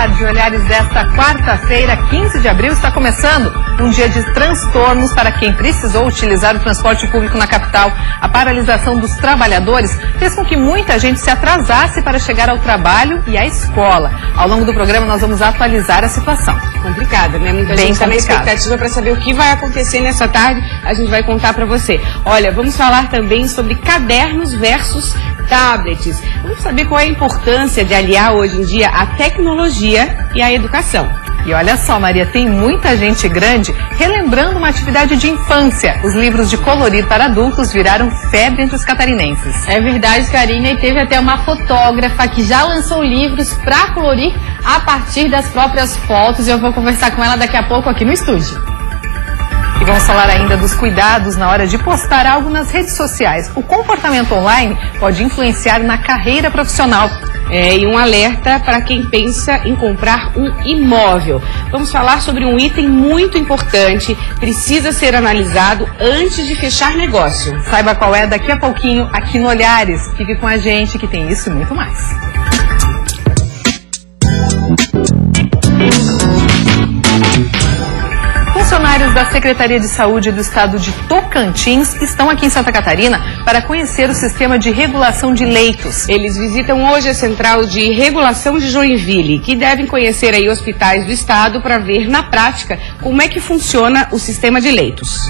tarde, Olhares desta quarta-feira, 15 de abril, está começando um dia de transtornos para quem precisou utilizar o transporte público na capital. A paralisação dos trabalhadores fez com que muita gente se atrasasse para chegar ao trabalho e à escola. Ao longo do programa nós vamos atualizar a situação. Complicada, né? Muita gente está na expectativa para saber o que vai acontecer nessa tarde. A gente vai contar para você. Olha, vamos falar também sobre cadernos versus tablets. Vamos saber qual é a importância de aliar hoje em dia a tecnologia e a educação. E olha só, Maria, tem muita gente grande relembrando uma atividade de infância. Os livros de colorir para adultos viraram febre entre os catarinenses. É verdade, Karina, e teve até uma fotógrafa que já lançou livros para colorir a partir das próprias fotos. E eu vou conversar com ela daqui a pouco aqui no estúdio. E vamos falar ainda dos cuidados na hora de postar algo nas redes sociais. O comportamento online pode influenciar na carreira profissional. E um alerta para quem pensa em comprar um imóvel. Vamos falar sobre um item muito importante, precisa ser analisado antes de fechar negócio. Saiba qual é daqui a pouquinho aqui no Olhares. Fique com a gente que tem isso e muito mais. Funcionários da Secretaria de Saúde do Estado de Tocantins estão aqui em Santa Catarina para conhecer o sistema de regulação de leitos. Eles visitam hoje a Central de Regulação de Joinville, que devem conhecer aí hospitais do estado para ver na prática como é que funciona o sistema de leitos.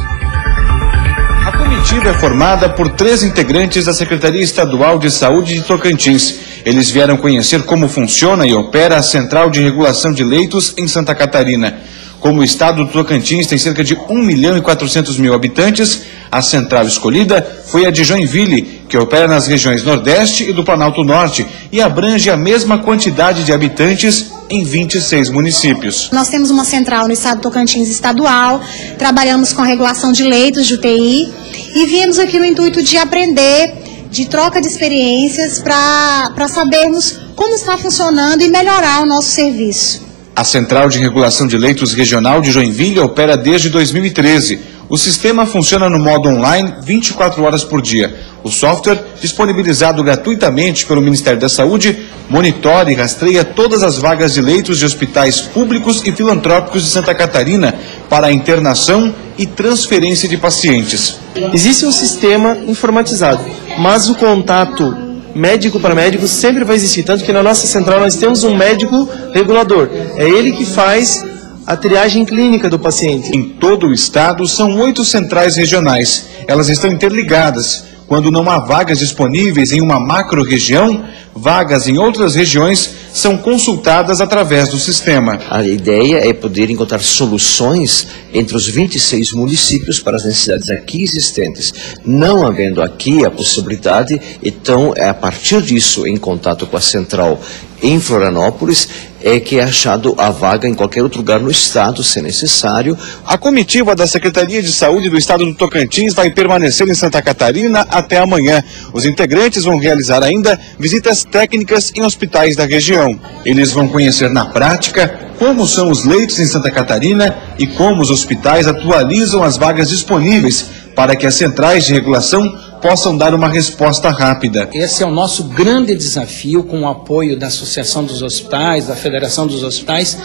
A comitiva é formada por 3 integrantes da Secretaria Estadual de Saúde de Tocantins. Eles vieram conhecer como funciona e opera a Central de Regulação de Leitos em Santa Catarina. Como o estado do Tocantins tem cerca de 1.400.000 habitantes, a central escolhida foi a de Joinville, que opera nas regiões Nordeste e do Planalto Norte e abrange a mesma quantidade de habitantes em 26 municípios. Nós temos uma central no estado do Tocantins estadual, trabalhamos com a regulação de leitos de UTI e viemos aqui no intuito de aprender, de troca de experiências para sabermos como está funcionando e melhorar o nosso serviço. A Central de Regulação de Leitos Regional de Joinville opera desde 2013. O sistema funciona no modo online 24 horas por dia. O software, disponibilizado gratuitamente pelo Ministério da Saúde, monitora e rastreia todas as vagas de leitos de hospitais públicos e filantrópicos de Santa Catarina para a internação e transferência de pacientes. Existe um sistema informatizado, mas o contato médico para médico sempre vai existir, tanto que na nossa central nós temos um médico regulador. É ele que faz a triagem clínica do paciente. Em todo o estado são 8 centrais regionais. Elas estão interligadas. Quando não há vagas disponíveis em uma macro-região, vagas em outras regiões são consultadas através do sistema. A ideia é poder encontrar soluções entre os 26 municípios para as necessidades aqui existentes. Não havendo aqui a possibilidade, então é a partir disso, em contato com a central em Florianópolis, é que é achado a vaga em qualquer outro lugar no estado, se necessário. A comitiva da Secretaria de Saúde do Estado do Tocantins vai permanecer em Santa Catarina até amanhã. Os integrantes vão realizar ainda visitas técnicas em hospitais da região. Eles vão conhecer na prática como são os leitos em Santa Catarina e como os hospitais atualizam as vagas disponíveis para que as centrais de regulação possam dar uma resposta rápida. Esse é o nosso grande desafio, com o apoio da Associação dos Hospitais, da Federação dos Hospitais,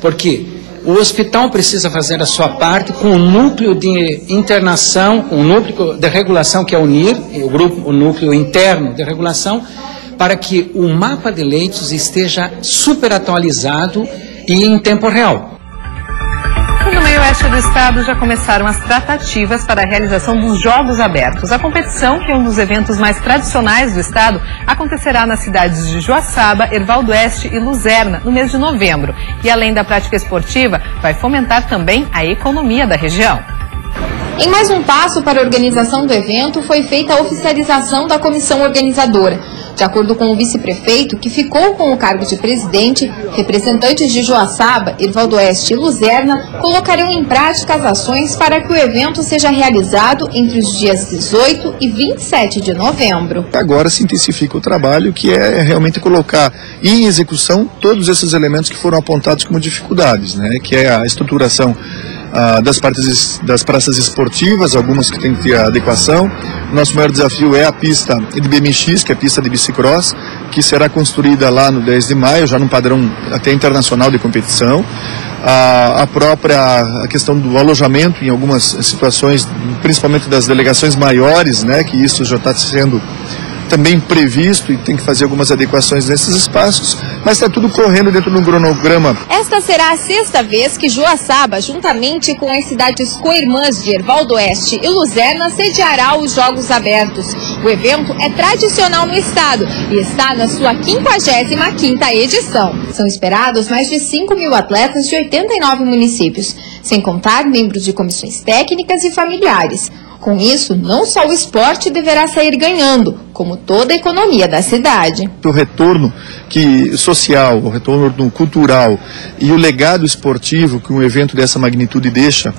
porque o hospital precisa fazer a sua parte com o núcleo de internação, com o núcleo de regulação, que é o NIR, o núcleo interno de regulação, para que o mapa de leitos esteja super atualizado e em tempo real. No meio-oeste do estado já começaram as tratativas para a realização dos Jogos Abertos. A competição, que é um dos eventos mais tradicionais do estado, acontecerá nas cidades de Joaçaba, Ervaldo Oeste e Luzerna, no mês de novembro. E além da prática esportiva, vai fomentar também a economia da região. Em mais um passo para a organização do evento, foi feita a oficialização da comissão organizadora. De acordo com o vice-prefeito, que ficou com o cargo de presidente, representantes de Joaçaba, Ervaldo Oeste e Luzerna colocarão em prática as ações para que o evento seja realizado entre os dias 18 e 27 de novembro. Agora se intensifica o trabalho, que é realmente colocar em execução todos esses elementos que foram apontados como dificuldades, né? Que é a estruturação das praças esportivas, algumas que tem que ter adequação. Nosso maior desafio é a pista de BMX, que é a pista de bicicross, que será construída lá no 10 de maio, já num padrão até internacional de competição. A questão do alojamento em algumas situações, principalmente das delegações maiores, né, que isso já está sendo também previsto e tem que fazer algumas adequações nesses espaços, mas está tudo correndo dentro do cronograma. Esta será a 6ª vez que Joaçaba, juntamente com as cidades co-irmãs de Erval do Oeste e Luzerna, sediará os Jogos Abertos. O evento é tradicional no estado e está na sua 55ª edição. São esperados mais de 5.000 atletas de 89 municípios, sem contar membros de comissões técnicas e familiares. Com isso, não só o esporte deverá sair ganhando, como toda a economia da cidade. O retorno social, o retorno cultural e o legado esportivo que um evento dessa magnitude deixa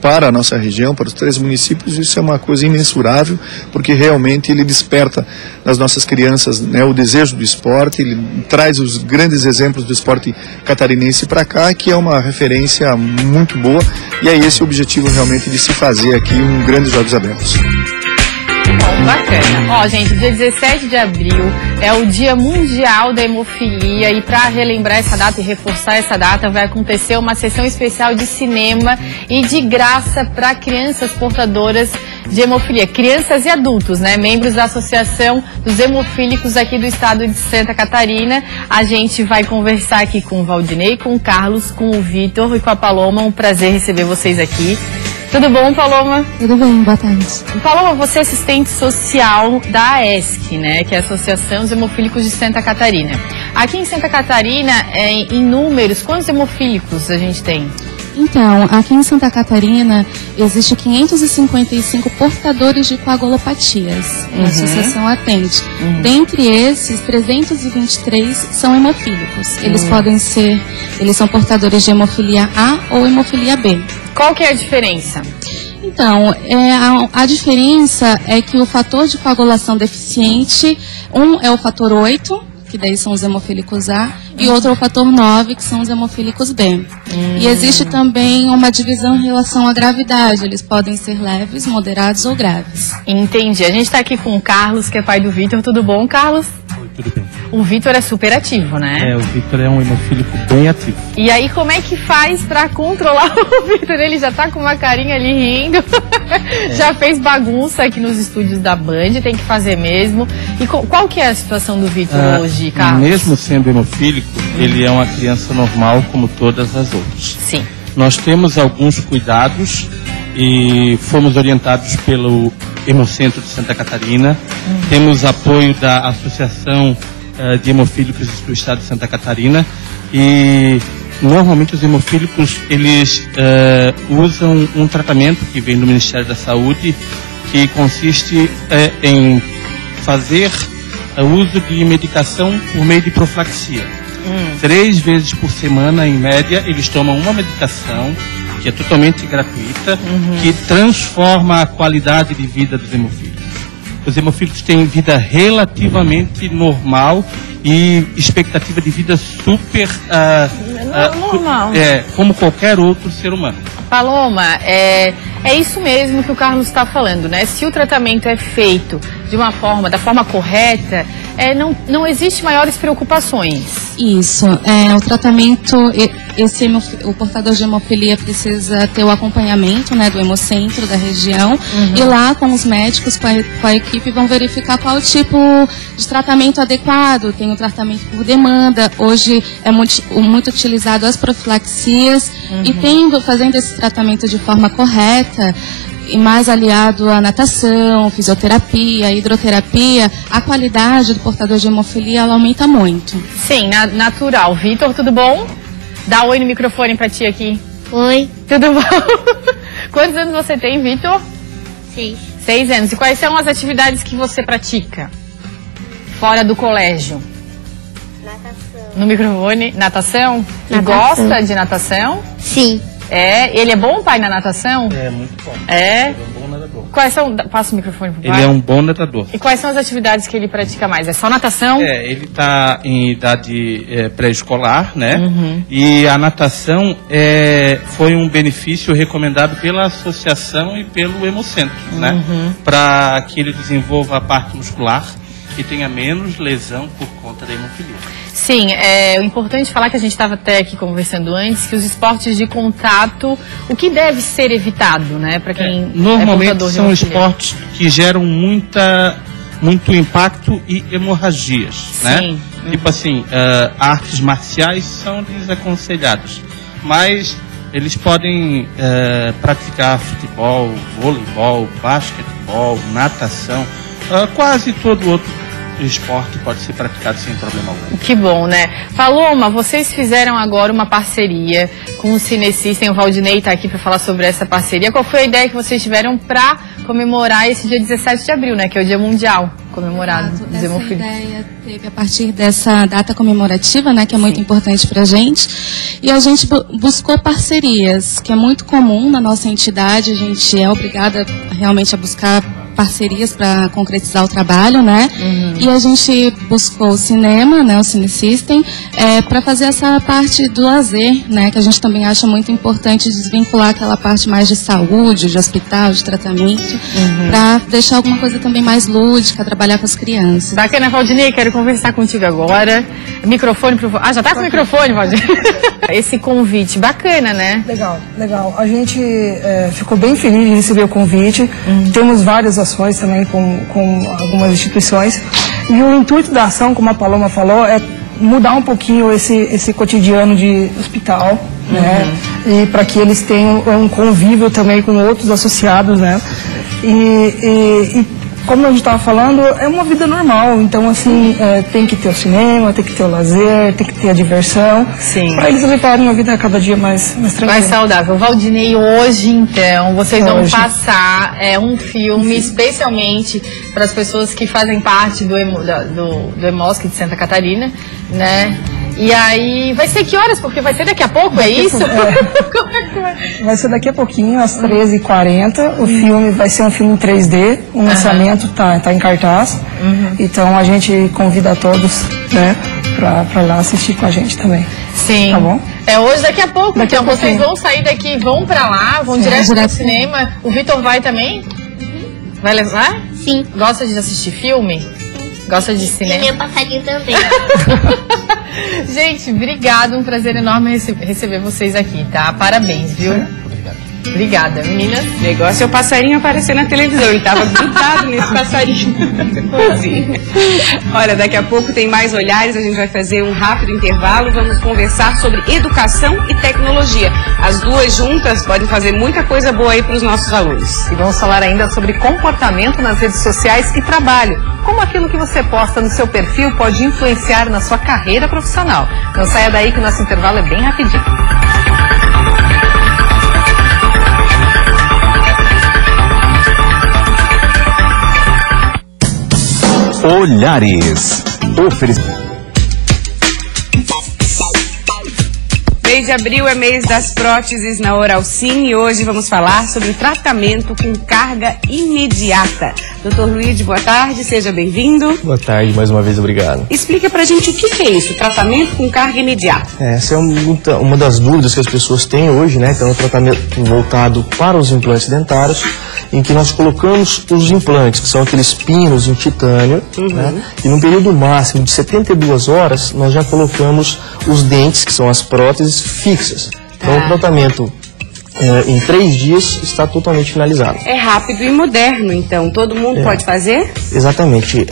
para a nossa região, para os 3 municípios, isso é uma coisa imensurável, porque realmente ele desperta nas nossas crianças, né, o desejo do esporte, ele traz os grandes exemplos do esporte catarinense para cá, que é uma referência muito boa, e é esse o objetivo realmente de se fazer aqui um grande Jogos Abertos. Bom, bacana. Ó, gente, dia 17 de abril é o Dia Mundial da Hemofilia e para relembrar essa data e reforçar essa data vai acontecer uma sessão especial de cinema e de graça para crianças portadoras de hemofilia, crianças e adultos, né? Membros da Associação dos Hemofílicos aqui do estado de Santa Catarina. A gente vai conversar aqui com o Valdinei, com o Carlos, com o Vitor e com a Paloma. Um prazer receber vocês aqui. Tudo bom, Paloma? Tudo bem, boa tarde. Paloma, você é assistente social da AESC, né, que é a Associação dos Hemofílicos de Santa Catarina. Aqui em Santa Catarina, em números, quantos hemofílicos a gente tem? Então, aqui em Santa Catarina, existe 555 portadores de coagulopatias. A associação atende. Dentre esses, 323 são hemofílicos. Eles são portadores de hemofilia A ou hemofilia B. Qual que é a diferença? Então, a diferença é que o fator de coagulação deficiente, um é o fator 8, que daí são os hemofílicos A, e outro é o fator 9, que são os hemofílicos B. E existe também uma divisão em relação à gravidade, eles podem ser leves, moderados ou graves. Entendi. A gente está aqui com o Carlos, que é pai do Vitor. Tudo bom, Carlos? Oi, tudo bem. O Vitor é super ativo, né? O Vitor é um hemofílico bem ativo. E aí, como é que faz para controlar o Vitor? Ele já tá com uma carinha ali rindo, já fez bagunça aqui nos estúdios da Band, tem que fazer mesmo. E qual que é a situação do Vitor hoje, Carlos? Mesmo sendo hemofílico, ele é uma criança normal como todas as outras. Sim. Nós temos alguns cuidados e fomos orientados pelo Hemocentro de Santa Catarina. Temos apoio da Associação de Hemofílicos do Estado de Santa Catarina e normalmente os hemofílicos eles usam um tratamento que vem do Ministério da Saúde que consiste em fazer uso de medicação por meio de profilaxia. 3 vezes por semana, em média, eles tomam uma medicação que é totalmente gratuita, que transforma a qualidade de vida dos hemofílicos. Os hemofílicos têm vida relativamente normal e expectativa de vida super normal. Como qualquer outro ser humano. Paloma, é isso mesmo que o Carlos está falando, né? Se o tratamento é feito da forma correta, não existe maiores preocupações. Isso, o tratamento, o portador de hemofilia precisa ter o acompanhamento, né, do hemocentro da região, e lá com os médicos, com a equipe, vão verificar qual o tipo de tratamento adequado. Tem o tratamento por demanda, hoje é muito utilizado as profilaxias, e fazendo esse tratamento de forma correta, e mais aliado à natação, fisioterapia, hidroterapia, a qualidade do portador de hemofilia ela aumenta muito. Sim, natural. Vitor, tudo bom? Dá oi no microfone pra ti aqui. Oi. Tudo bom? Quantos anos você tem, Vitor? 6. 6 anos. E quais são as atividades que você pratica? Fora do colégio? Natação. No microfone? Natação? E gosta de natação? Sim. Ele é bom, pai, na natação? Muito bom. É? Bom, nada bom. Quais são... Passa o microfone pro pai. Ele é um bom nadador. E quais são as atividades que ele pratica mais? É só natação? Ele está em idade pré-escolar, né? E a natação foi um benefício recomendado pela associação e pelo Hemocentro, né? Para que ele desenvolva a parte muscular e tenha menos lesão por conta da hemofilia. Sim, é importante falar que a gente estava até aqui conversando antes, que os esportes de contato, o que deve ser evitado, né, para quem normalmente são esportes que geram muito impacto e hemorragias, né? Tipo assim, artes marciais são desaconselhadas, mas eles podem praticar futebol, voleibol, basquetebol, natação, quase todo outro esporte pode ser praticado sem problema algum. Que bom, né? Paloma, vocês fizeram agora uma parceria com o Cinesystem. O Valdinei está aqui para falar sobre essa parceria. Qual foi a ideia que vocês tiveram para comemorar esse dia 17 de abril, né? Que é o Dia Mundial comemorado de hemofilia. Essa ideia teve a partir dessa data comemorativa, né? Que é muito importante para a gente. E a gente buscou parcerias, que é muito comum na nossa entidade. A gente é obrigada realmente a buscar parcerias para concretizar o trabalho, né? E a gente buscou o cinema, né, o Cinesystem, para fazer essa parte do lazer, né, que a gente também acha muito importante desvincular aquela parte mais de saúde, de hospital, de tratamento, para deixar alguma coisa também mais lúdica, trabalhar com as crianças. Bacana, Valdinei, quero conversar contigo agora. Microfone pro... Ah, já tá com o microfone, Valdinei? Esse convite, bacana, né? Legal, legal. A gente ficou bem feliz de receber o convite. Temos várias ações também com algumas instituições. E o intuito da ação, como a Paloma falou, é mudar um pouquinho esse cotidiano de hospital, né? E para que eles tenham um convívio também com outros associados, né? E como a gente estava falando, é uma vida normal. Então, assim, tem que ter o cinema, tem que ter o lazer, tem que ter a diversão. Sim. Para eles levarem a vida cada dia mais tranquila. Mais saudável. Valdinei, hoje, então, vocês vão passar um filme especialmente para as pessoas que fazem parte do Hemosc de Santa Catarina, né? E aí, vai ser que horas? Porque vai ser daqui a pouco, é isso? Vai ser daqui a pouquinho, às 13h40. O filme vai ser um filme em 3D. O lançamento tá em cartaz. Então, a gente convida a todos, né, pra lá assistir com a gente também. Sim. Tá bom? É hoje, daqui a pouco. Então, vocês vão sair daqui, vão pra lá, vão direto pro cinema. O Vitor vai também? Vai levar? Sim. Gosta de assistir filme? Gosta de cinema? E meu passarinho também. Gente, obrigado, um prazer enorme receber vocês aqui, tá? Parabéns, viu? Obrigada, meninas. O negócio é o passarinho aparecer na televisão. Ele estava grudado nesse passarinho. Olha, daqui a pouco tem mais olhares. A gente vai fazer um rápido intervalo. Vamos conversar sobre educação e tecnologia. As duas juntas podem fazer muita coisa boa aí para os nossos alunos. E vamos falar ainda sobre comportamento nas redes sociais e trabalho. Como aquilo que você posta no seu perfil pode influenciar na sua carreira profissional. Não saia daí que o nosso intervalo é bem rapidinho. Olhares. Mês de abril é mês das próteses na Oralsim e hoje vamos falar sobre o tratamento com carga imediata. Dr. Luiz, boa tarde, seja bem-vindo. Boa tarde, mais uma vez, obrigado. Explica pra gente o que é isso, tratamento com carga imediata. Essa é uma das dúvidas que as pessoas têm hoje, né? Que é um tratamento voltado para os implantes dentários, em que nós colocamos os implantes, que são aqueles pinos em titânio, né? E num período máximo de 72 horas, nós já colocamos os dentes, que são as próteses fixas. Então, o tratamento em 3 dias está totalmente finalizado. É rápido e moderno, então. Todo mundo pode fazer? Exatamente.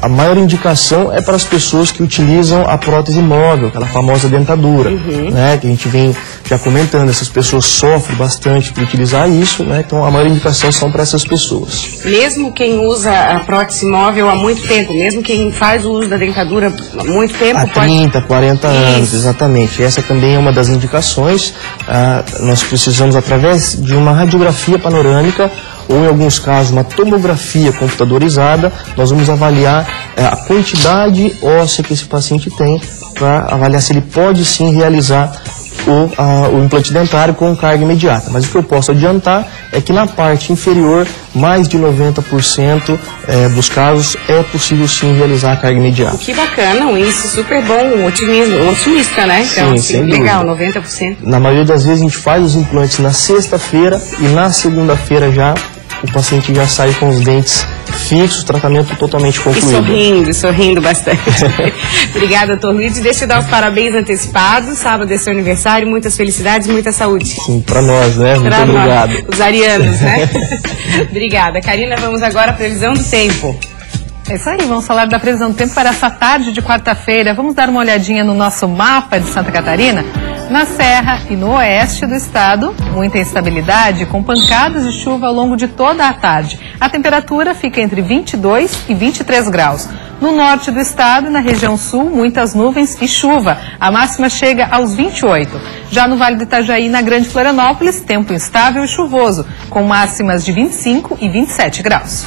A maior indicação é para as pessoas que utilizam a prótese móvel, aquela famosa dentadura, né? Que a gente vem já comentando. Essas pessoas sofrem bastante por utilizar isso, né? Então, a maior indicação são para essas pessoas. Mesmo quem usa a prótese móvel há muito tempo, mesmo quem faz o uso da dentadura há muito tempo... Há 30, 40 anos, exatamente. Essa também é uma das indicações. Nós precisamos, através de uma radiografia panorâmica ou, em alguns casos, uma tomografia computadorizada, nós vamos avaliar a quantidade óssea que esse paciente tem para avaliar se ele pode sim realizar o implante dentário com carga imediata. Mas o que eu posso adiantar é que na parte inferior, mais de 90% dos casos é possível sim realizar a carga imediata. Que bacana, um índice super bom, um otimista, né? Então, sim, assim, legal, 90%. Na maioria das vezes a gente faz os implantes na sexta-feira e na segunda-feira já o paciente já sai com os dentes fixos, tratamento totalmente concluído. E sorrindo bastante. Obrigada, doutor Luiz. Deixa eu dar os parabéns antecipados. Sábado é seu aniversário, muitas felicidades, muita saúde. Sim, para nós, né? Muito obrigado. Os arianos, né? Obrigada. Karina, vamos agora à previsão do tempo. É isso aí, vamos falar da previsão do tempo para essa tarde de quarta-feira. Vamos dar uma olhadinha no nosso mapa de Santa Catarina. Na Serra e no oeste do estado, muita instabilidade com pancadas de chuva ao longo de toda a tarde. A temperatura fica entre 22 e 23 graus. No norte do estado e na região sul, muitas nuvens e chuva. A máxima chega aos 28. Já no Vale do Itajaí e na Grande Florianópolis, tempo instável e chuvoso, com máximas de 25 e 27 graus.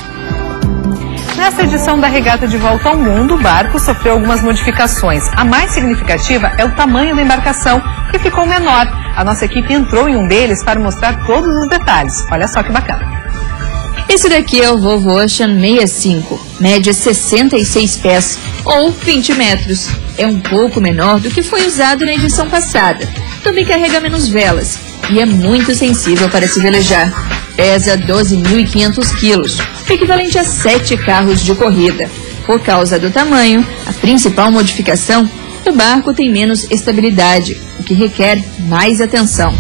Nessa edição da Regata de Volta ao Mundo, o barco sofreu algumas modificações. A mais significativa é o tamanho da embarcação, que ficou menor. A nossa equipe entrou em um deles para mostrar todos os detalhes. Olha só que bacana. Esse daqui é o Volvo Ocean 65, média 66 pés, ou 20 metros. É um pouco menor do que foi usado na edição passada. Também carrega menos velas e é muito sensível para se velejar. Pesa 12.500 quilos, o equivalente a 7 carros de corrida. Por causa do tamanho, a principal modificação, o barco tem menos estabilidade, o que requer mais atenção.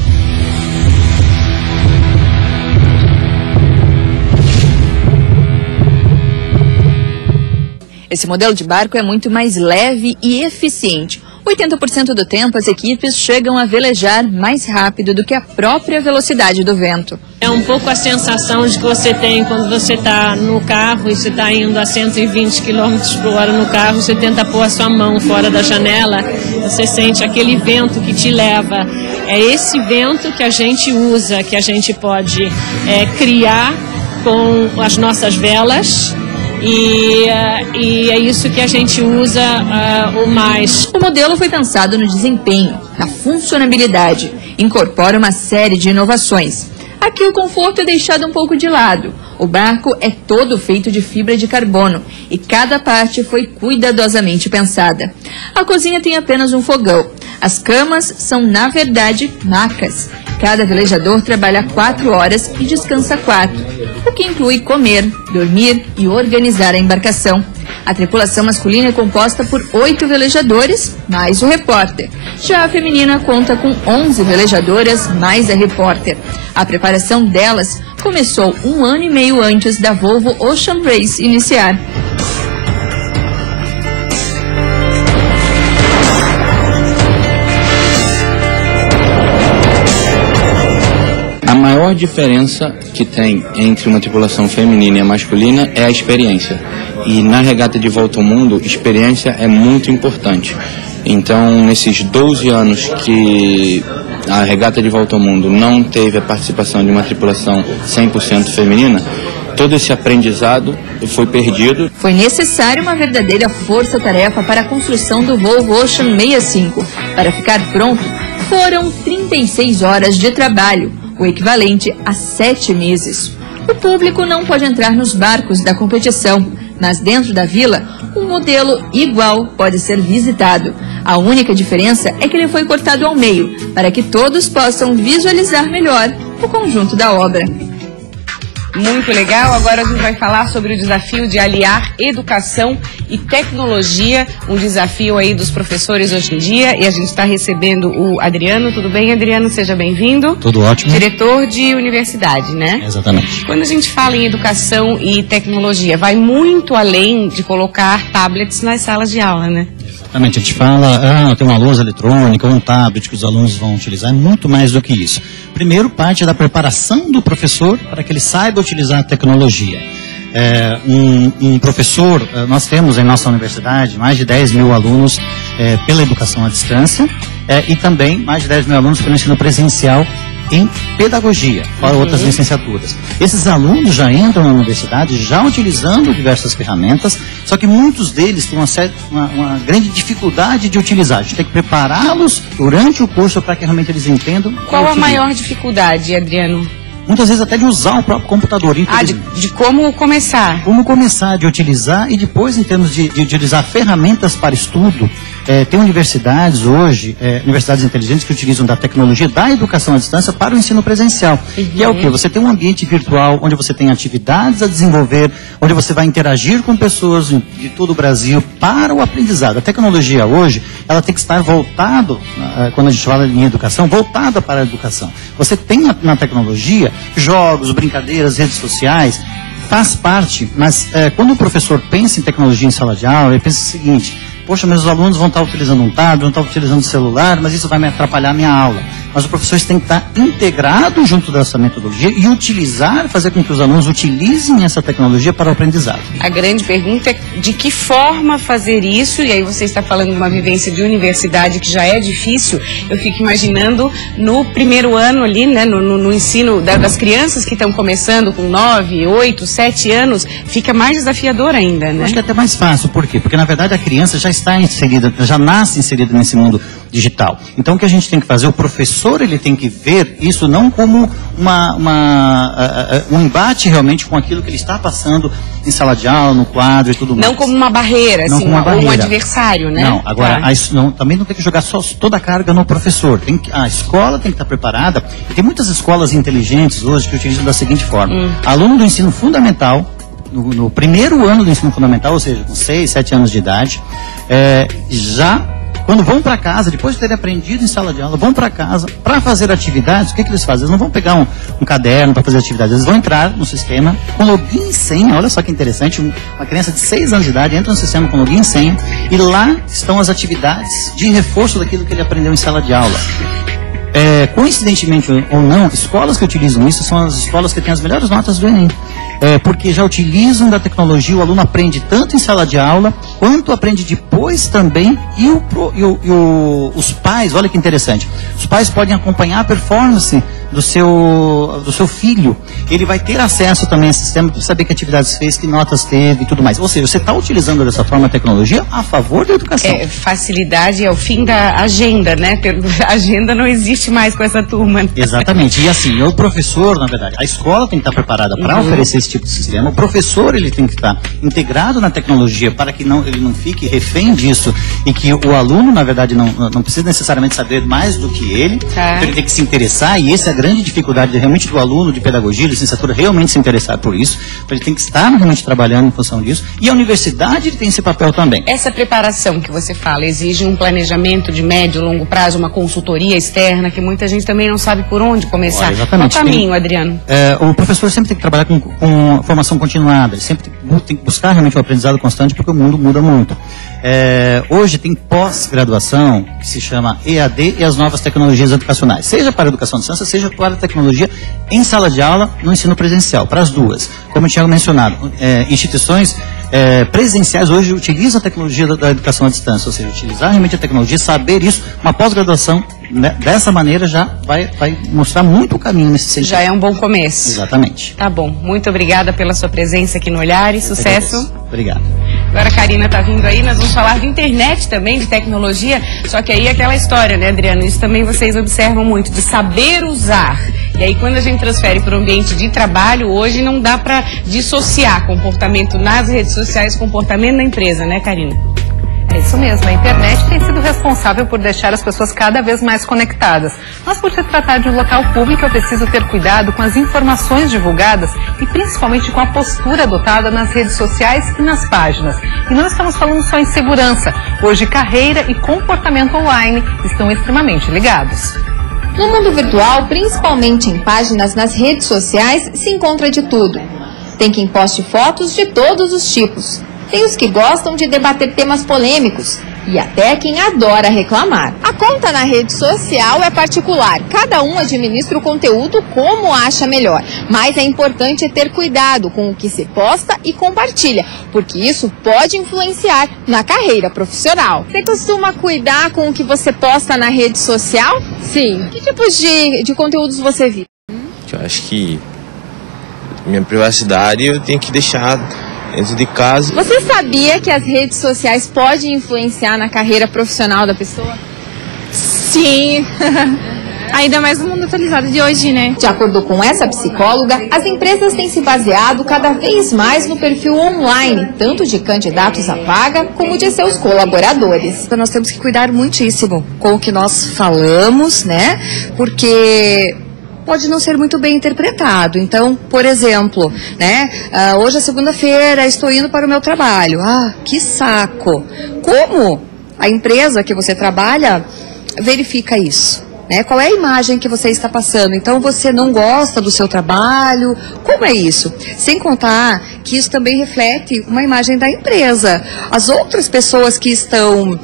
Esse modelo de barco é muito mais leve e eficiente. 80% do tempo as equipes chegam a velejar mais rápido do que a própria velocidade do vento. É um pouco a sensação de que você tem quando você está no carro e você está indo a 120 km por hora no carro, você tenta pôr a sua mão fora da janela, você sente aquele vento que te leva. É esse vento que a gente usa, que a gente pode criar com as nossas velas. E é isso que a gente usa o mais. O modelo foi pensado no desempenho, na funcionabilidade, incorpora uma série de inovações. Aqui o conforto é deixado um pouco de lado. O barco é todo feito de fibra de carbono e cada parte foi cuidadosamente pensada. A cozinha tem apenas um fogão. As camas são, na verdade, macas. Cada velejador trabalha 4 horas e descansa 4, o que inclui comer, dormir e organizar a embarcação. A tripulação masculina é composta por 8 velejadores, mais o repórter. Já a feminina conta com 11 velejadoras, mais a repórter. A preparação delas começou 1 ano e meio antes da Volvo Ocean Race iniciar. A maior diferença que tem entre uma tripulação feminina e a masculina é a experiência. E na regata de volta ao mundo, experiência é muito importante. Então, nesses 12 anos que a regata de volta ao mundo não teve a participação de uma tripulação 100% feminina, todo esse aprendizado foi perdido. Foi necessária uma verdadeira força-tarefa para a construção do Volvo Ocean 65. Para ficar pronto, foram 36 horas de trabalho, o equivalente a 7 meses. O público não pode entrar nos barcos da competição, mas dentro da vila, um modelo igual pode ser visitado. A única diferença é que ele foi cortado ao meio, para que todos possam visualizar melhor o conjunto da obra. Muito legal. Agora a gente vai falar sobre o desafio de aliar educação e tecnologia, um desafio aí dos professores hoje em dia, e a gente está recebendo o Adriano. Tudo bem, Adriano? Seja bem-vindo. Tudo ótimo. Diretor de universidade, né? Exatamente. Quando a gente fala em educação e tecnologia, vai muito além de colocar tablets nas salas de aula, né? Exatamente, a gente fala, tem uma lousa eletrônica, um tablet que os alunos vão utilizar, é muito mais do que isso. Primeiro, parte da preparação do professor para que ele saiba utilizar a tecnologia. Um professor, nós temos em nossa universidade mais de 10 mil alunos pela educação à distância e também mais de 10 mil alunos pelo ensino presencial em pedagogia, para outras licenciaturas. Esses alunos já entram na universidade já utilizando diversas ferramentas, só que muitos deles têm uma grande dificuldade de utilizar. A gente tem que prepará-los durante o curso para que realmente eles entendam. Qual a maior dificuldade, Adriano? Muitas vezes até de usar o próprio computador. De como começar. Como começar, de utilizar, e depois em termos de utilizar ferramentas para estudo. Tem universidades hoje, universidades inteligentes que utilizam da tecnologia da educação à distância para o ensino presencial. Que é o quê? Você tem um ambiente virtual onde você tem atividades a desenvolver, onde você vai interagir com pessoas de todo o Brasil para o aprendizado. A tecnologia hoje, ela tem que estar voltada, quando a gente fala em educação, voltada para a educação. Você tem na tecnologia jogos, brincadeiras, redes sociais, faz parte, mas quando o professor pensa em tecnologia em sala de aula, ele pensa o seguinte: poxa, meus alunos vão estar utilizando um tablet, vão estar utilizando o celular, mas isso vai me atrapalhar a minha aula. Mas o professor tem que estar integrado junto dessa metodologia e utilizar, fazer com que os alunos utilizem essa tecnologia para o aprendizado. A grande pergunta é de que forma fazer isso, e aí você está falando de uma vivência de universidade que já é difícil. Eu fico imaginando no primeiro ano ali, né, no ensino das crianças que estão começando com 9, 8, 7 anos, fica mais desafiador ainda, né? Eu acho que é até mais fácil. Por quê? Porque na verdade a criança já está inserida, já nasce inserida nesse mundo digital. Então o que a gente tem que fazer, o professor ele tem que ver isso não como um embate realmente com aquilo que ele está passando em sala de aula, no quadro e tudo mais. Não como uma barreira, assim, ou um adversário, né? Não, agora também não tem que jogar toda a carga no professor. A escola tem que estar preparada. E tem muitas escolas inteligentes hoje que utilizam da seguinte forma: aluno do ensino fundamental, no primeiro ano do ensino fundamental, ou seja, com 6, 7 anos de idade, quando vão para casa, depois de terem aprendido em sala de aula, vão para casa para fazer atividades. O que eles fazem? Eles não vão pegar um caderno para fazer atividades, eles vão entrar no sistema com login e senha. Olha só que interessante, uma criança de 6 anos de idade entra no sistema com login e senha, e lá estão as atividades de reforço daquilo que ele aprendeu em sala de aula. Coincidentemente ou não, escolas que utilizam isso são as escolas que têm as melhores notas do Enem. Porque já utilizam da tecnologia, o aluno aprende tanto em sala de aula, quanto aprende depois também, e os pais, olha que interessante, os pais podem acompanhar a performance do seu filho. Ele vai ter acesso também a esse sistema para saber que atividades fez, que notas teve e tudo mais. Ou seja, você está utilizando dessa forma a tecnologia a favor da educação. Facilidade é o fim da agenda, né? A agenda não existe mais com essa turma. Exatamente. E assim, o professor, na verdade, a escola tem que estar preparada para oferecer esse tipo de sistema. O professor, ele tem que estar integrado na tecnologia para que ele não fique refém disso, e que o aluno, na verdade, não precisa necessariamente saber mais do que ele. Então ele tem que se interessar, e essa é a grande dificuldade realmente do aluno de pedagogia, licenciatura, realmente se interessar por isso. Então ele tem que estar realmente trabalhando em função disso, e a universidade tem esse papel também. Essa preparação que você fala exige um planejamento de médio e longo prazo, uma consultoria externa, que muita gente também não sabe por onde começar. Olha, exatamente. Qual o caminho, Adriano? O professor sempre tem que trabalhar com formação continuada, ele sempre tem que buscar realmente o aprendizado constante, porque o mundo muda muito. Hoje tem pós-graduação que se chama EAD e as novas tecnologias educacionais, seja para a educação à distância, seja para a tecnologia em sala de aula, no ensino presencial, para as duas. Como eu tinha mencionado, instituições presenciais hoje utilizam a tecnologia da educação à distância, ou seja, utilizar realmente a tecnologia, saber isso, uma pós-graduação, né, dessa maneira já vai mostrar muito o caminho nesse sentido. Já é um bom começo. Exatamente. Tá bom, muito obrigada pela sua presença aqui no Olhares, sucesso. Obrigado. Agora a Karina está vindo aí, nós vamos falar de internet também, de tecnologia, só que aí é aquela história, né, Adriano? Isso também vocês observam muito, de saber usar. E aí quando a gente transfere para o ambiente de trabalho, hoje não dá para dissociar comportamento nas redes sociais, comportamento na empresa, né, Karina? É isso mesmo, a internet tem sido responsável por deixar as pessoas cada vez mais conectadas. Mas por se tratar de um local público, é preciso ter cuidado com as informações divulgadas e principalmente com a postura adotada nas redes sociais e nas páginas. E não estamos falando só em segurança. Hoje, carreira e comportamento online estão extremamente ligados. No mundo virtual, principalmente em páginas nas redes sociais, se encontra de tudo. Tem quem poste fotos de todos os tipos. Tem os que gostam de debater temas polêmicos e até quem adora reclamar. A conta na rede social é particular, cada um administra o conteúdo como acha melhor, mas é importante ter cuidado com o que se posta e compartilha, porque isso pode influenciar na carreira profissional. Você costuma cuidar com o que você posta na rede social? Sim. Que tipos de conteúdos você viu? Eu acho que minha privacidade eu tenho que deixar dentro de casa. Você sabia que as redes sociais podem influenciar na carreira profissional da pessoa? Sim. Ainda mais no mundo atualizado de hoje, né? De acordo com essa psicóloga, as empresas têm se baseado cada vez mais no perfil online, tanto de candidatos à vaga como de seus colaboradores. Então nós temos que cuidar muitíssimo com o que nós falamos, né? Porque pode não ser muito bem interpretado. Então, por exemplo, né? Hoje é segunda-feira, estou indo para o meu trabalho. Ah, que saco! Como a empresa que você trabalha verifica isso? Né? Qual é a imagem que você está passando? Então, você não gosta do seu trabalho? Como é isso? Sem contar que isso também reflete uma imagem da empresa. As outras pessoas que estão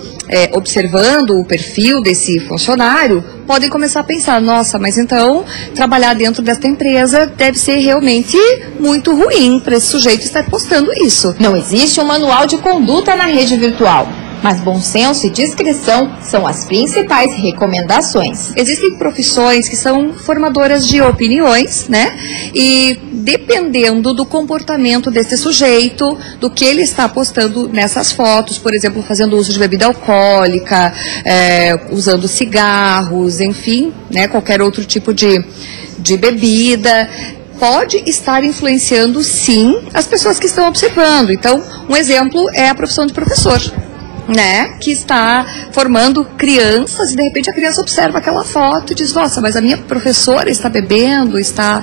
observando o perfil desse funcionário podem começar a pensar, nossa, mas então trabalhar dentro desta empresa deve ser realmente muito ruim para esse sujeito estar postando isso. Não existe um manual de conduta na rede virtual, mas bom senso e discrição são as principais recomendações. Existem profissões que são formadoras de opiniões, né? E dependendo do comportamento desse sujeito, do que ele está postando nessas fotos, por exemplo, fazendo uso de bebida alcoólica, usando cigarros, enfim, né? Qualquer outro tipo de bebida, pode estar influenciando, sim, as pessoas que estão observando. Então, um exemplo é a profissão de professor, né, que está formando crianças e de repente a criança observa aquela foto e diz, nossa, mas a minha professora está bebendo, está...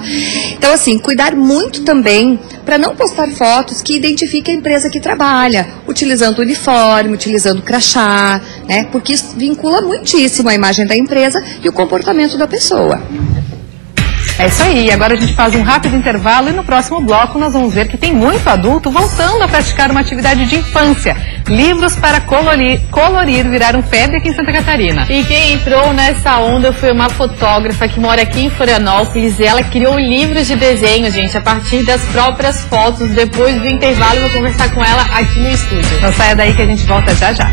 Então, assim, cuidar muito também para não postar fotos que identifiquem a empresa que trabalha, utilizando uniforme, utilizando crachá, né, porque isso vincula muitíssimo a imagem da empresa e o comportamento da pessoa. É isso aí, agora a gente faz um rápido intervalo e no próximo bloco nós vamos ver que tem muito adulto voltando a praticar uma atividade de infância. Livros para colorir viraram febre aqui em Santa Catarina. E quem entrou nessa onda foi uma fotógrafa que mora aqui em Florianópolis e ela criou livros de desenho, gente, a partir das próprias fotos. Depois do intervalo eu vou conversar com ela aqui no estúdio. Então saia daí que a gente volta já já.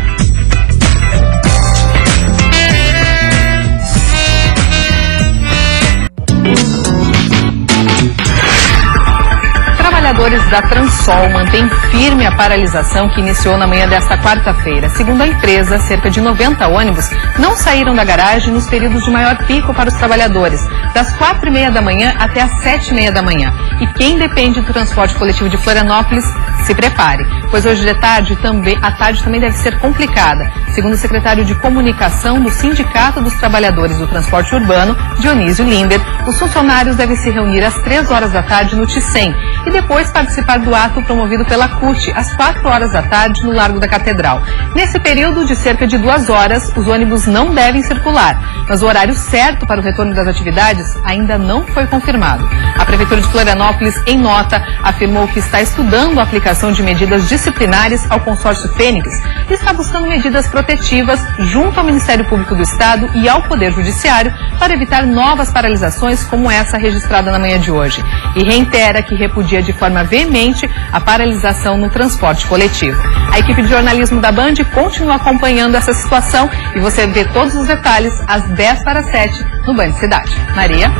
Trabalhadores da Transol mantêm firme a paralisação que iniciou na manhã desta quarta-feira. Segundo a empresa, cerca de 90 ônibus não saíram da garagem nos períodos de maior pico para os trabalhadores, das 4h30 da manhã até as 7h30 da manhã. E quem depende do transporte coletivo de Florianópolis, se prepare, pois hoje de tarde a tarde também deve ser complicada. Segundo o secretário de Comunicação do Sindicato dos Trabalhadores do Transporte Urbano, Dionísio Linder, os funcionários devem se reunir às 3 horas da tarde no Ticem e depois participar do ato promovido pela CUT às 4 horas da tarde no Largo da Catedral. Nesse período de cerca de 2 horas, os ônibus não devem circular, mas o horário certo para o retorno das atividades ainda não foi confirmado. A Prefeitura de Florianópolis, em nota, afirmou que está estudando a aplicação de medidas disciplinares ao consórcio Fênix e está buscando medidas protetivas junto ao Ministério Público do Estado e ao Poder Judiciário para evitar novas paralisações como essa registrada na manhã de hoje. E reitera que repudia de forma veemente a paralisação no transporte coletivo. A equipe de jornalismo da Band continua acompanhando essa situação e você vê todos os detalhes às 6:50 no Band Cidade. Maria?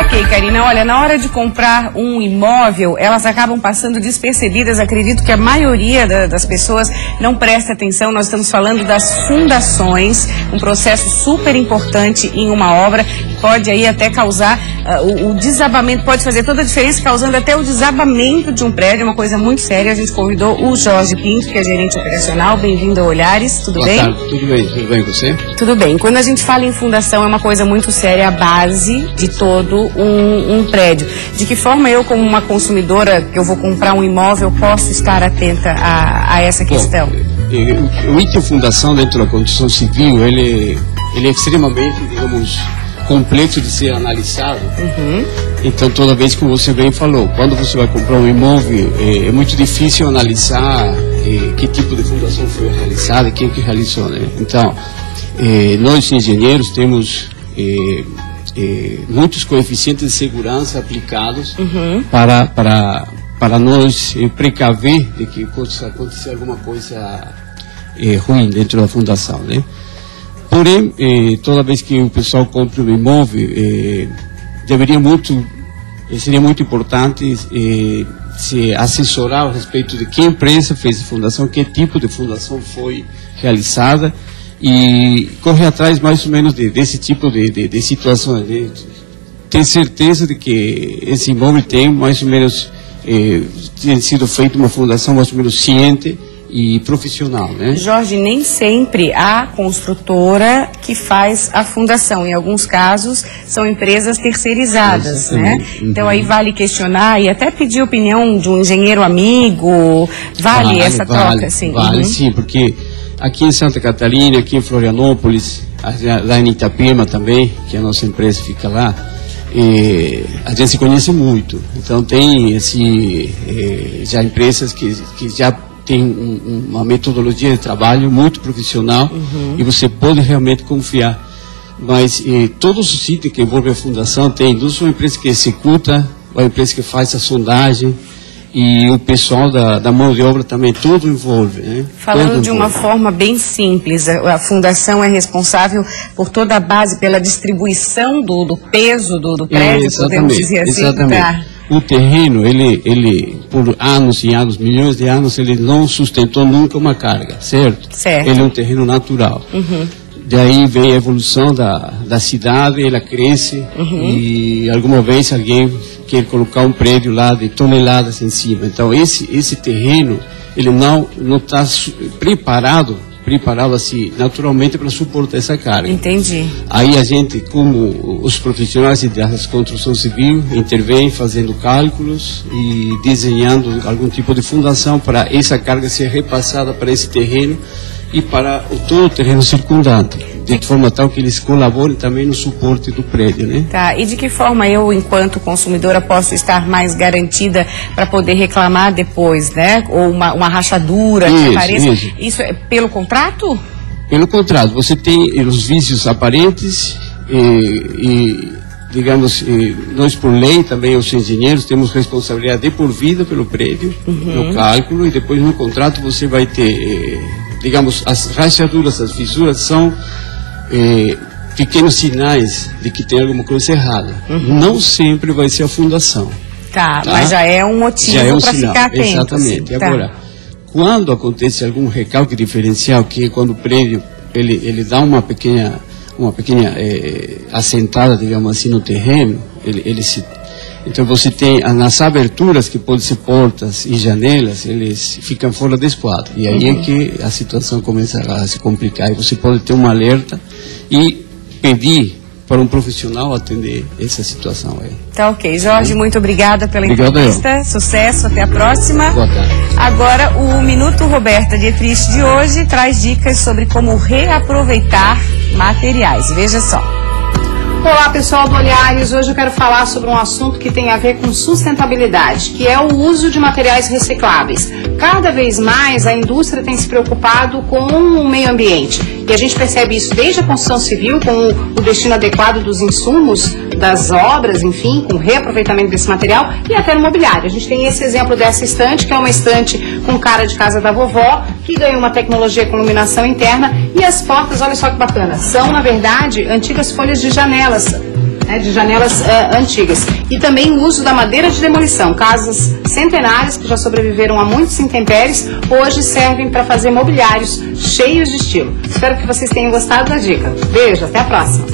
Ok, Karina, olha, na hora de comprar um imóvel, elas acabam passando despercebidas. Acredito que a maioria das pessoas não presta atenção. Nós estamos falando das fundações, um processo super importante em uma obra, que pode aí até causar o desabamento, pode fazer toda a diferença, causando até o desabamento de um prédio, uma coisa muito séria. A gente convidou o Jorge Pinto, que é gerente operacional. Bem-vindo a Olhares, tudo bem? Boa tarde, tudo bem com você? Tudo bem. Quando a gente fala em fundação, é uma coisa muito séria, a base de todo um prédio. De que forma eu, como uma consumidora, que eu vou comprar um imóvel, posso estar atenta a essa questão? Bom, o item fundação dentro da construção civil, ele é extremamente, digamos, complexo de ser analisado. Então, toda vez que você bem falou, quando você vai comprar um imóvel, é muito difícil analisar que tipo de fundação foi realizada, quem que realizou, né? Então, nós engenheiros temos muitos coeficientes de segurança aplicados para nós precaver de que possa acontecer alguma coisa ruim dentro da fundação, né? Porém, toda vez que o pessoal compra um imóvel, seria muito importante se assessorar a respeito de que empresa fez a fundação, que tipo de fundação foi realizada, e correr atrás mais ou menos desse tipo de situações, né? Ter certeza de que esse imóvel tem mais ou menos tem sido feita uma fundação mais ou menos ciente e profissional, né? Jorge, nem sempre há construtora que faz a fundação. Em alguns casos, são empresas terceirizadas, né? Então, aí vale questionar e até pedir a opinião de um engenheiro amigo. Vale essa troca, sim? Vale, sim, porque aqui em Santa Catarina, aqui em Florianópolis, lá em Itapema também, que a nossa empresa fica lá, a gente se conhece muito. Então, tem já empresas que já tem uma metodologia de trabalho muito profissional e você pode realmente confiar. Mas todos os sítios que envolvem a fundação tem, não só a empresa que executa, a empresa que faz a sondagem e o pessoal da mão de obra também, tudo envolve, né? Falando de uma forma bem simples, a fundação é responsável por toda a base, pela distribuição do peso do prédio, podemos dizer assim? Exatamente. O terreno, ele por anos e anos, milhões de anos, ele não sustentou nunca uma carga, certo? Certo. Ele é um terreno natural. Daí vem a evolução da cidade, ela cresce e alguma vez alguém quer colocar um prédio lá de toneladas em cima. Então esse terreno, ele não está preparado assim naturalmente para suportar essa carga. Entendi. Aí a gente, como os profissionais da construção civil, intervém fazendo cálculos e desenhando algum tipo de fundação para essa carga ser repassada para esse terreno e para todo o terreno circundante, de forma tal que eles colaborem também no suporte do prédio, né? Tá, e de que forma eu, enquanto consumidora, posso estar mais garantida para poder reclamar depois, né? Ou uma rachadura que apareça? Isso é pelo contrato? Pelo contrato. Você tem os vícios aparentes digamos, nós por lei também, os engenheiros, temos responsabilidade de por vida pelo prédio, no cálculo, e depois no contrato você vai ter, digamos, as rachaduras, as fissuras são pequenos sinais de que tem alguma coisa errada. Não sempre vai ser a fundação. Tá, mas já é um motivo para ficar atento. Exatamente. Assim, agora, quando acontece algum recalque diferencial, que é quando o prédio ele dá uma pequena assentada, digamos assim, no terreno, então você tem nas aberturas, que podem ser portas e janelas, eles ficam fora do esquadro. E aí é que a situação começa a se complicar. E você pode ter um alerta e pedir para um profissional atender essa situação aí. Tá ok. Jorge, muito obrigada pela entrevista. Sucesso, até a próxima. Boa tarde. Agora, o Minuto Roberta Dietrich de hoje traz dicas sobre como reaproveitar materiais. Veja só. Olá, pessoal do Olhares. Hoje eu quero falar sobre um assunto que tem a ver com sustentabilidade, que é o uso de materiais recicláveis. Cada vez mais a indústria tem se preocupado com o meio ambiente. E a gente percebe isso desde a construção civil, com o destino adequado dos insumos, das obras, enfim, com o reaproveitamento desse material, e até no mobiliário. A gente tem esse exemplo dessa estante, que é uma estante com cara de casa da vovó, que ganhou uma tecnologia com iluminação interna, e as portas, olha só que bacana, são, na verdade, antigas folhas de janelas, antigas. E também o uso da madeira de demolição. Casas centenárias que já sobreviveram a muitos intempéries, hoje servem para fazer mobiliários cheios de estilo. Espero que vocês tenham gostado da dica. Beijo, até a próxima.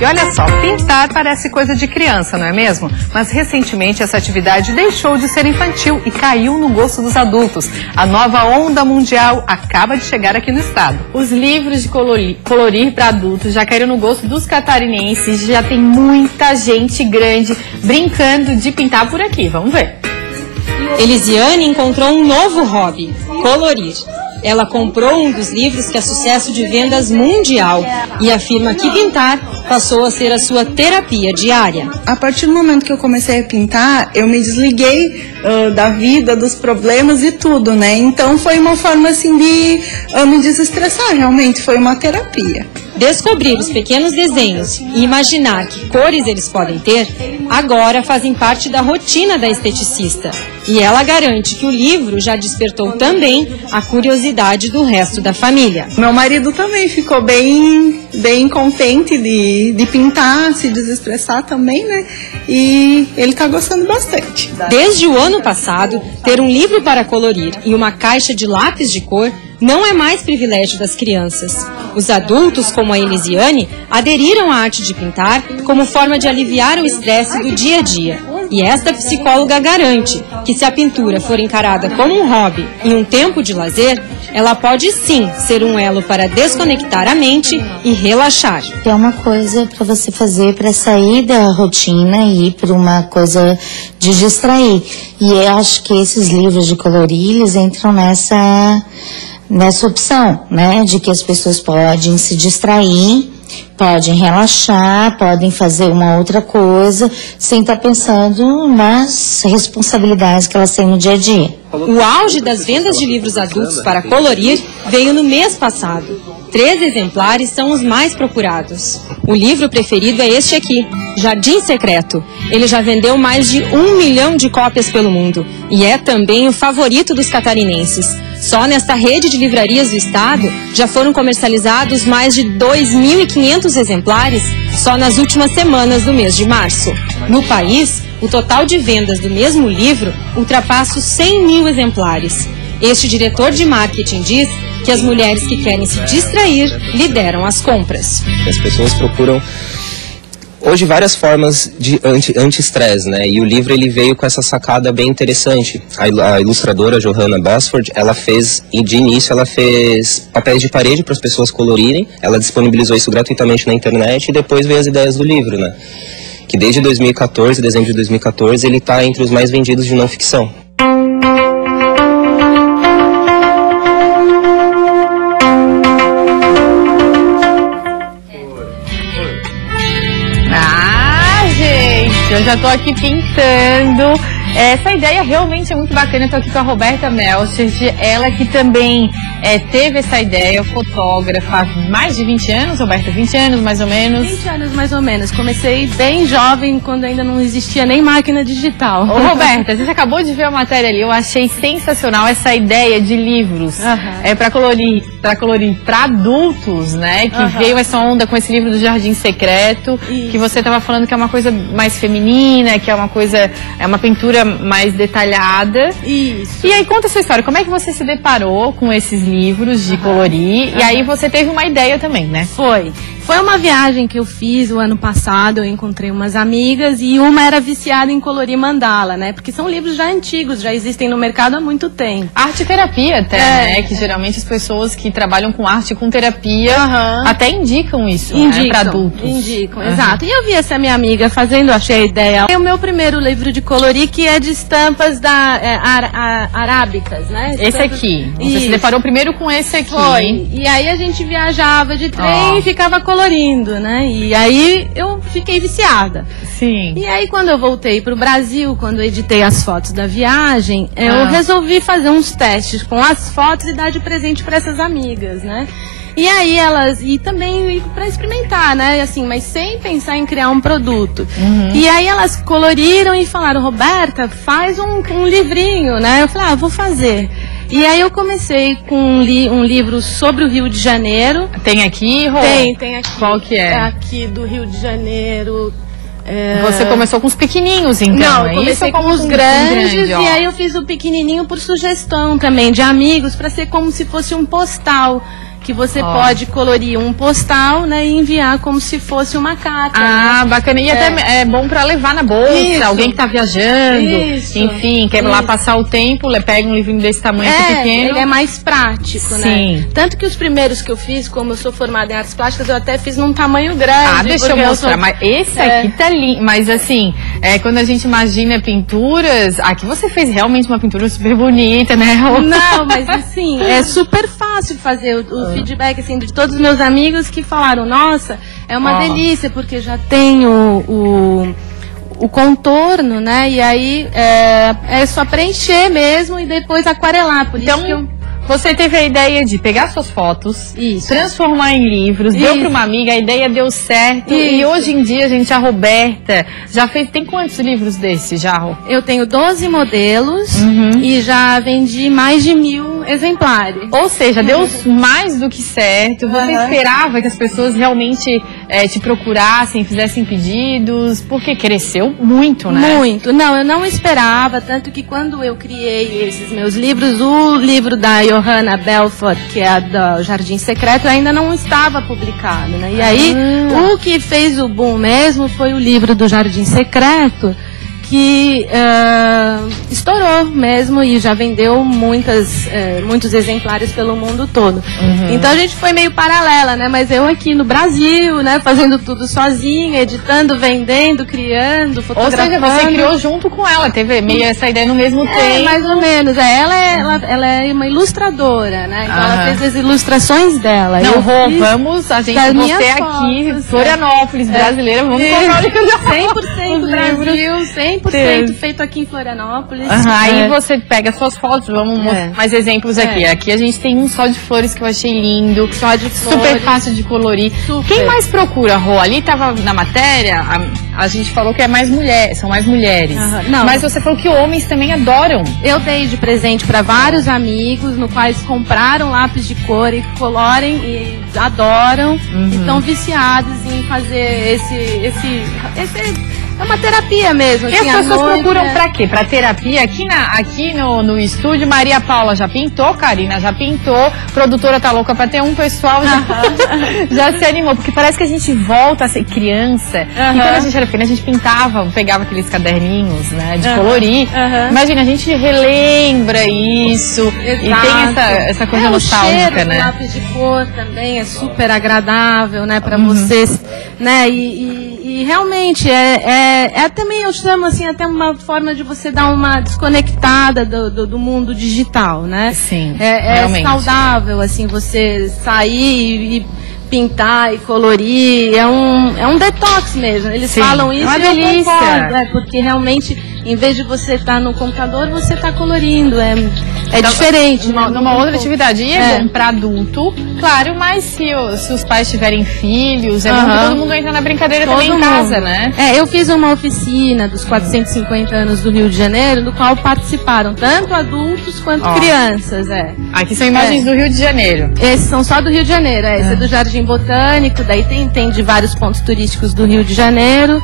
E olha só, pintar parece coisa de criança, não é mesmo? Mas recentemente essa atividade deixou de ser infantil e caiu no gosto dos adultos. A nova onda mundial acaba de chegar aqui no estado. Os livros de colorir para adultos já caíram no gosto dos catarinenses. Já tem muita gente grande brincando de pintar por aqui. Vamos ver. Elisiane encontrou um novo hobby: colorir. Ela comprou um dos livros que é sucesso de vendas mundial e afirma que pintar passou a ser a sua terapia diária. A partir do momento que eu comecei a pintar, eu me desliguei da vida, dos problemas e tudo, né? Então foi uma forma assim de me desestressar, realmente foi uma terapia. Descobrir os pequenos desenhos e imaginar que cores eles podem ter, agora fazem parte da rotina da esteticista. E ela garante que o livro já despertou também a curiosidade do resto da família. Meu marido também ficou bem contente de pintar, se desestressar também, né? E ele está gostando bastante. Desde o ano passado, ter um livro para colorir e uma caixa de lápis de cor não é mais privilégio das crianças. Os adultos, como a Elisiane, aderiram à arte de pintar como forma de aliviar o estresse do dia a dia. E esta psicóloga garante que se a pintura for encarada como um hobby e um tempo de lazer, ela pode sim ser um elo para desconectar a mente e relaxar. É uma coisa para você fazer para sair da rotina e ir para uma coisa de distrair. E eu acho que esses livros de colorir, eles entram nessa opção, né, de que as pessoas podem se distrair, podem relaxar, podem fazer uma outra coisa, sem estar pensando nas responsabilidades que elas têm no dia a dia. O auge das vendas de livros adultos para colorir veio no mês passado. 13 exemplares são os mais procurados. O livro preferido é este aqui, Jardim Secreto. Ele já vendeu mais de 1 milhão de cópias pelo mundo e é também o favorito dos catarinenses. Só nesta rede de livrarias do estado já foram comercializados mais de 2.500 exemplares só nas últimas semanas do mês de março. No país, o total de vendas do mesmo livro ultrapassa os 100 mil exemplares. Este diretor de marketing diz que as mulheres que querem se distrair lideram as compras. As pessoas procuram hoje várias formas de anti-estresse, né? E o livro ele veio com essa sacada bem interessante. A ilustradora Johanna Basford, de início ela fez papéis de parede para as pessoas colorirem. Ela disponibilizou isso gratuitamente na internet e depois veio as ideias do livro, né? Que desde 2014, dezembro de 2014, ele está entre os mais vendidos de não ficção. Eu já tô aqui pintando. Essa ideia realmente é muito bacana. Eu tô aqui com a Roberta Melchert, ela que também teve essa ideia, fotógrafa há mais de 20 anos, Roberta? 20 anos mais ou menos? 20 anos mais ou menos. Comecei bem jovem, quando ainda não existia nem máquina digital. Ô, Roberta, você acabou de ver a matéria ali, eu achei sensacional essa ideia de livros para colorir para adultos, né? Que veio essa onda com esse livro do Jardim Secreto, que você estava falando que é uma coisa mais feminina, que é uma coisa, é uma pintura mais detalhada. Isso. E aí conta a sua história, como é que você se deparou com esses livros de colorir? E aí você teve uma ideia também, né? Foi uma viagem que eu fiz o ano passado, eu encontrei umas amigas e uma era viciada em colorir mandala, né? Porque são livros já antigos, já existem no mercado há muito tempo. Arte terapia até, né? Que geralmente as pessoas que trabalham com arte, com terapia, até indicam isso, né? Para adultos. Indicam, exato. E eu vi essa minha amiga fazendo, achei a ideia. É o meu primeiro livro de colorir, que é de estampas arábicas, né? Esse aqui. Você se deparou primeiro com esse aqui. Foi. E aí a gente viajava de trem e ficava colorindo, né? E aí eu fiquei viciada. Sim. E aí quando eu voltei pro Brasil, quando eu editei as fotos da viagem, eu resolvi fazer uns testes com as fotos e dar de presente para essas amigas, né? E aí elas, e também para experimentar, né? Assim, mas sem pensar em criar um produto. E aí elas coloriram e falaram: Roberta, faz um livrinho, né? Eu falei: vou fazer. E aí eu comecei com um livro sobre o Rio de Janeiro. Tem aqui, Rô? Tem aqui. Qual que é? É aqui do Rio de Janeiro. Você começou com os pequenininhos, então? Não, eu comecei com os grandes e aí eu fiz o pequenininho por sugestão também de amigos, para ser como se fosse um postal. Que você pode colorir um postal, né, e enviar como se fosse uma carta. Né? Bacana. E até é bom para levar na bolsa, alguém que tá viajando, enfim, quer lá passar o tempo, pega um livrinho desse tamanho pequeno. Ele é mais prático, né? Tanto que os primeiros que eu fiz, como eu sou formada em artes plásticas, eu até fiz num tamanho grande. Deixa eu mostrar, mas esse aqui tá lindo, mas assim, Quando a gente imagina pinturas, aqui você fez realmente uma pintura super bonita, né? Não, mas assim, é super fácil fazer o feedback assim, de todos os meus amigos que falaram, nossa, é uma delícia, porque já tem o contorno, né? E aí é só preencher mesmo e depois aquarelar. Por então, isso que eu... Você teve a ideia de pegar suas fotos, transformar em livros, deu para uma amiga, a ideia deu certo. E hoje em dia, gente, a Roberta já fez... Tem quantos livros desses já, Rô? Eu tenho 12 modelos e já vendi mais de 1000 exemplares. Ou seja, deu mais do que certo. Você esperava que as pessoas realmente te procurassem, fizessem pedidos? Porque cresceu muito, né? Muito. Não, eu não esperava. Tanto que quando eu criei esses meus livros, o livro da Johanna Belfort, que é a do Jardim Secreto, ainda não estava publicado, né? E aí, o que fez o boom mesmo foi o livro do Jardim Secreto, que estourou mesmo e já vendeu muitos exemplares pelo mundo todo. Então a gente foi meio paralela, né? Mas eu aqui no Brasil, né? Fazendo tudo sozinha, editando, vendendo, criando, fotografando. Ou seja, você criou junto com ela, teve meio essa ideia no mesmo tempo. Mais ou menos. Ela é uma ilustradora, né? Então ela fez as ilustrações dela. Não, Rô, vamos, a gente, você aqui, Florianópolis, brasileira, vamos colocar o 100% Brasil, 100% feito aqui em Florianópolis. Aí você pega suas fotos, vamos mostrar mais exemplos aqui. Aqui a gente tem um só de flores que eu achei lindo. Só de flores. Super fácil de colorir. Quem mais procura, Rô? Ali tava na matéria, a gente falou que é mais são mais mulheres. Não. Mas você falou que homens também adoram. Eu dei de presente para vários amigos, no quais compraram lápis de cor e colorem e adoram. E estão viciados em fazer esse é uma terapia mesmo. E as pessoas procuram pra quê? Pra terapia? Aqui no estúdio, Maria Paula já pintou, Karina já pintou, produtora tá louca pra ter um, pessoal já se animou, porque parece que a gente volta a ser criança. E quando a gente era pequena, a gente pegava aqueles caderninhos, né, de colorir. Imagina, a gente relembra isso. Exato. E tem essa coisa nostálgica, o cheiro, né? O lápis de cor também é super agradável, né, pra vocês, né, e realmente também, eu chamo assim, até uma forma de você dar uma desconectada do mundo digital, né? Sim, é saudável, assim, você sair e pintar e colorir, é um detox mesmo. Eles falam isso, é uma delícia. Eu concordo, porque realmente, em vez de você estar no computador, você está colorindo, é diferente. Numa outra atividade. E é bom para adulto, claro, mas se os pais tiverem filhos, é bom que todo mundo entra na brincadeira também em casa, né? Eu fiz uma oficina dos 450 anos do Rio de Janeiro, do qual participaram tanto adultos quanto crianças. Aqui são imagens do Rio de Janeiro. Esses são só do Rio de Janeiro, esse é do Jardim Botânico, daí tem de vários pontos turísticos do Rio de Janeiro.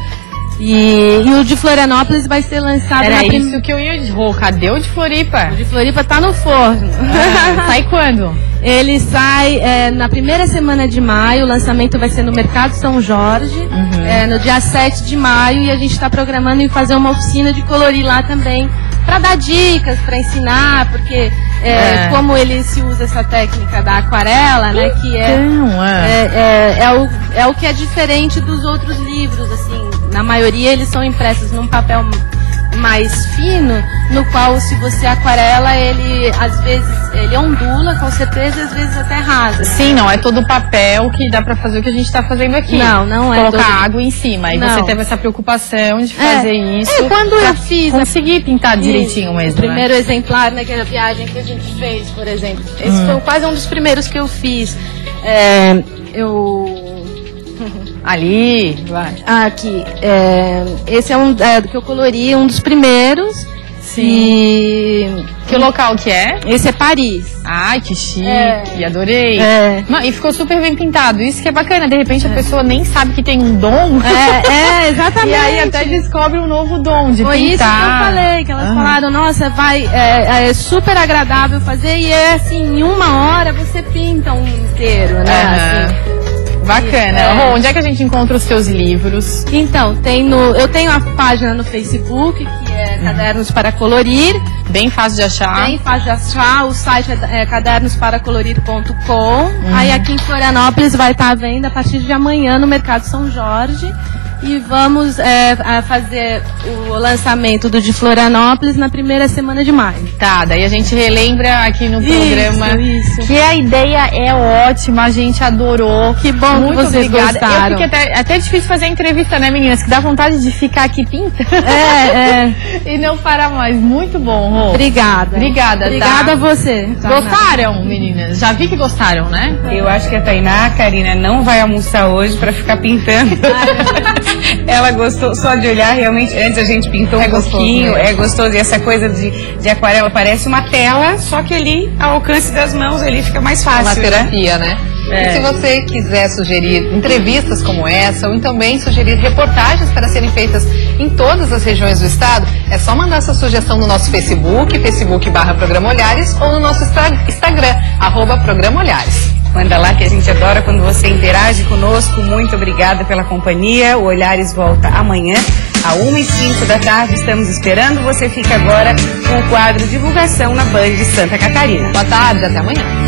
E o de Florianópolis vai ser lançado... Era isso que eu ia dizer. Cadê o de Floripa? O de Floripa tá no forno. Sai quando? Ele sai na primeira semana de maio, o lançamento vai ser no Mercado São Jorge, no dia 7 de maio, e a gente está programando em fazer uma oficina de colorir lá também, para dar dicas, para ensinar, porque como ele se usa essa técnica da aquarela, né, que é o que é diferente dos outros livros, assim, na maioria eles são impressos num papel mais fino, no qual se você aquarela, ele às vezes ele ondula, com certeza, e às vezes até rasa. Sim, não é todo papel que dá pra fazer o que a gente tá fazendo aqui. Não é. Colocar água em cima. E você teve essa preocupação de fazer isso. Quando eu fiz... Consegui pintar direitinho mesmo, o primeiro exemplar, naquela viagem que a gente fez, por exemplo. Esse foi quase um dos primeiros que eu fiz. Ali, vai. Aqui. Esse é que eu colori, um dos primeiros. Sim. Que local que é? Esse é Paris. Ai, que chique, adorei. E ficou super bem pintado. Isso que é bacana, de repente a pessoa nem sabe que tem um dom. Exatamente. E aí até descobre um novo dom de pintar. Foi isso que eu falei, que elas falaram, nossa, é super agradável fazer, e assim, em 1 hora você pinta um inteiro, né? Assim. Bacana. Rô, onde é que a gente encontra os seus livros? Então, eu tenho a página no Facebook, que é Cadernos para Colorir. Bem fácil de achar. Bem fácil de achar. O site é cadernosparaColorir.com. Aí aqui em Florianópolis vai estar à venda a partir de amanhã no Mercado São Jorge. e vamos fazer o lançamento do de Florianópolis na primeira semana de maio. Tá, daí a gente relembra aqui no programa que a ideia é ótima, a gente adorou. Que bom muito que vocês obrigada. gostaram. Eu fiquei até difícil fazer a entrevista, né, meninas? Que dá vontade de ficar aqui pintando. E não parar mais. Muito bom, Rô. Obrigada. Obrigada a você. Gostaram, meninas? Já vi que gostaram, né? Eu acho que a Tainá, Karina, não vai almoçar hoje pra ficar pintando. Ela gostou só de olhar, realmente, antes a gente pintou um pouquinho, é gostoso. E essa coisa de aquarela parece uma tela, só que ali, ao alcance das mãos, ali fica mais fácil, uma terapia, né? E se você quiser sugerir entrevistas como essa, ou também sugerir reportagens para serem feitas em todas as regiões do estado, é só mandar sua sugestão no nosso Facebook.com/Programa Olhares, ou no nosso Instagram, @Programa Olhares. Manda lá que a gente adora quando você interage conosco. Muito obrigada pela companhia. O Olhares volta amanhã, às 1h05 da tarde. Estamos esperando. Você fica agora com o quadro Divulgação na Band de Santa Catarina. Boa tarde, até amanhã.